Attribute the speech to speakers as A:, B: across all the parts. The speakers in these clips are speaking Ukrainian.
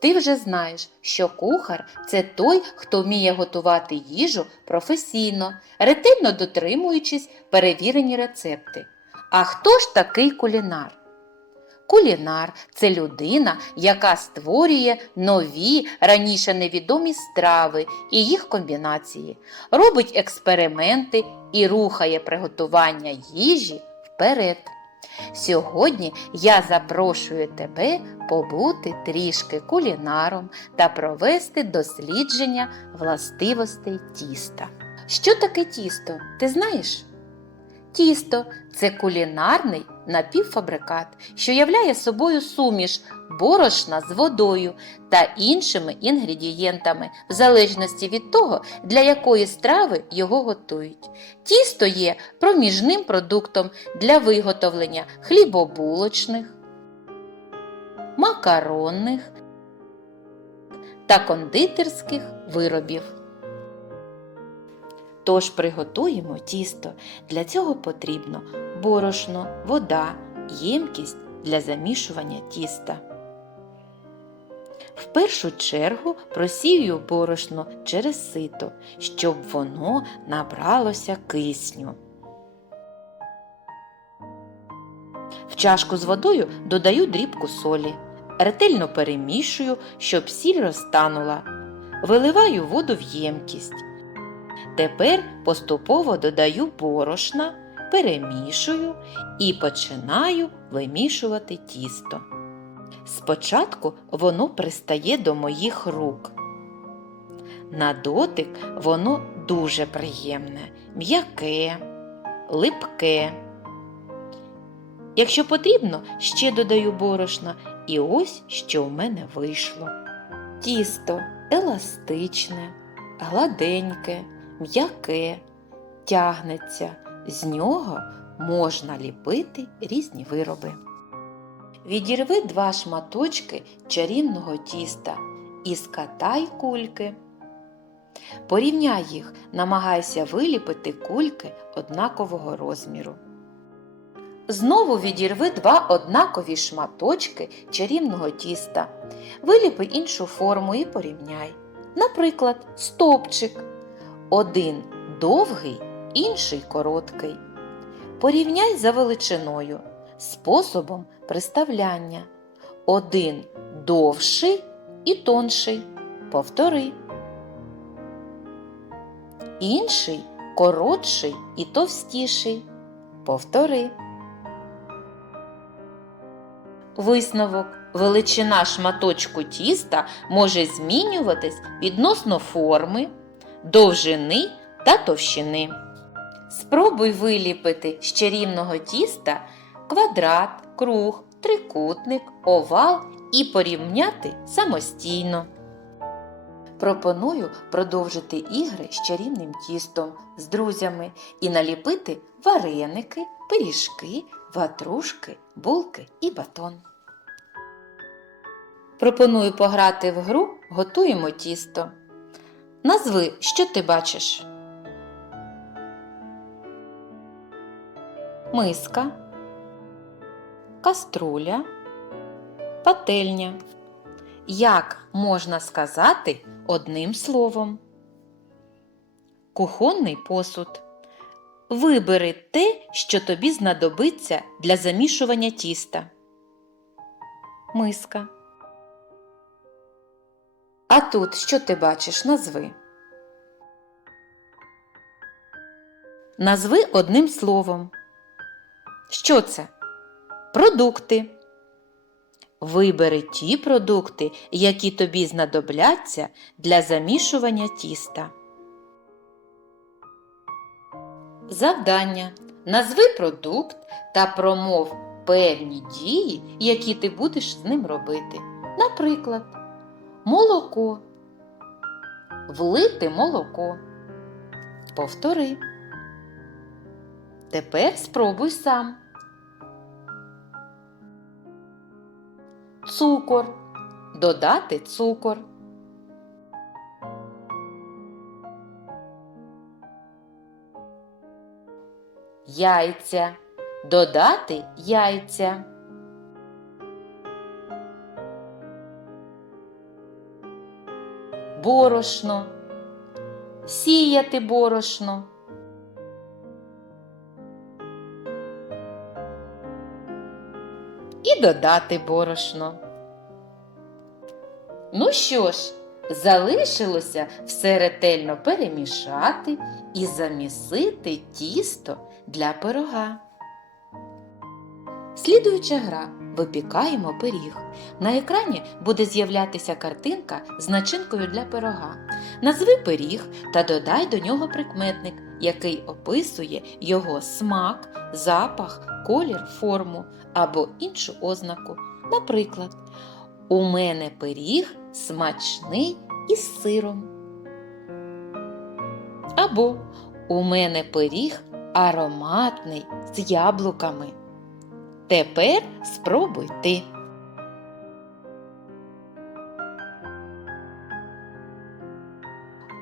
A: Ти вже знаєш, що кухар це той, хто вміє готувати їжу професійно, ретельно дотримуючись перевірені рецепти. А хто ж такий кулінар? Кулінар це людина, яка створює нові раніше невідомі страви і їх комбінації, робить експерименти і рухає приготування їжі вперед. Сьогодні я запрошую тебе побути трішки кулінаром та провести дослідження властивостей тіста. Що таке тісто? Ти знаєш? Тісто це кулінарний напівфабрикат, що являє собою суміш борошна з водою та іншими інгредієнтами, в залежності від того, для якої страви його готують. Тісто є проміжним продуктом для виготовлення хлібобулочних, макаронних та кондитерських виробів. Тож приготуємо тісто. Для цього потрібно борошно, вода, ємкість для замішування тіста. В першу чергу просію борошно через сито, щоб воно набралося кисню. В чашку з водою додаю дрібку солі. Ретельно перемішую, щоб сіль розтанула. Виливаю воду в ємкість. Тепер поступово додаю борошна, перемішую і починаю вимішувати тісто. Спочатку воно пристає до моїх рук. На дотик воно дуже приємне, м'яке, липке. Якщо потрібно, ще додаю борошна, і ось що в мене вийшло. Тісто еластичне, гладеньке, м'яке, тягнеться, з нього можна ліпити різні вироби. Відірви два шматочки чарівного тіста і скатай кульки. Порівняй їх, намагайся виліпити кульки однакового розміру. Знову відірви два однакові шматочки чарівного тіста. Виліпи іншу форму і порівняй. Наприклад, стовпчик. Один довгий, інший короткий. Порівняй за величиною, способом приставляння. Один довший і тонший. Повтори. Інший коротший і товстіший. Повтори. Висновок. Величина шматочку тіста може змінюватись відносно форми, довжини та товщини. Спробуй виліпити з чарівного тіста квадрат, круг, трикутник, овал і порівняти самостійно. Пропоную продовжити ігри з чарівним тістом з друзями і наліпити вареники, пиріжки, ватрушки, булки і батон. Пропоную пограти в гру Готуємо тісто. Назви, що ти бачиш? Миска, каструля, пательня. Як можна сказати одним словом? Кухонний посуд. Вибери те, що тобі знадобиться для замішування тіста. Миска. А тут що ти бачиш? Назви. Назви одним словом. Що це? Продукти. Вибери ті продукти, які тобі знадобляться для замішування тіста. Завдання. Назви продукт та промов певні дії, які ти будеш з ним робити. Наприклад, молоко. Влити молоко. Повтори. Тепер спробуй сам. Цукор. Додати цукор. Яйця. Додати яйця. Борошно, сіяти борошно. І додати борошно. Ну що ж, залишилося все ретельно перемішати і замісити тісто для пирога. Слідуюча гра. Випікаємо пиріг. На екрані буде з'являтися картинка з начинкою для пирога. Назви пиріг та додай до нього прикметник, який описує його смак, запах, колір, форму або іншу ознаку. Наприклад, у мене пиріг смачний із сиром. Або у мене пиріг ароматний з яблуками. Тепер спробуй ти.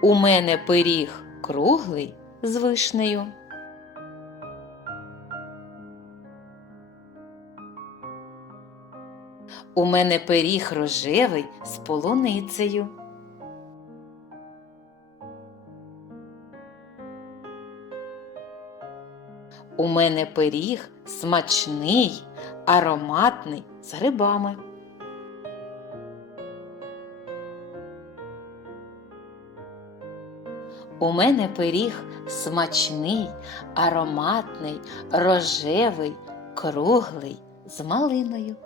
A: У мене пиріг круглий з вишнею. У мене пиріг рожевий з полуницею. У мене пиріг смачний, ароматний з грибами. У мене пиріг смачний, ароматний, рожевий, круглий з малиною.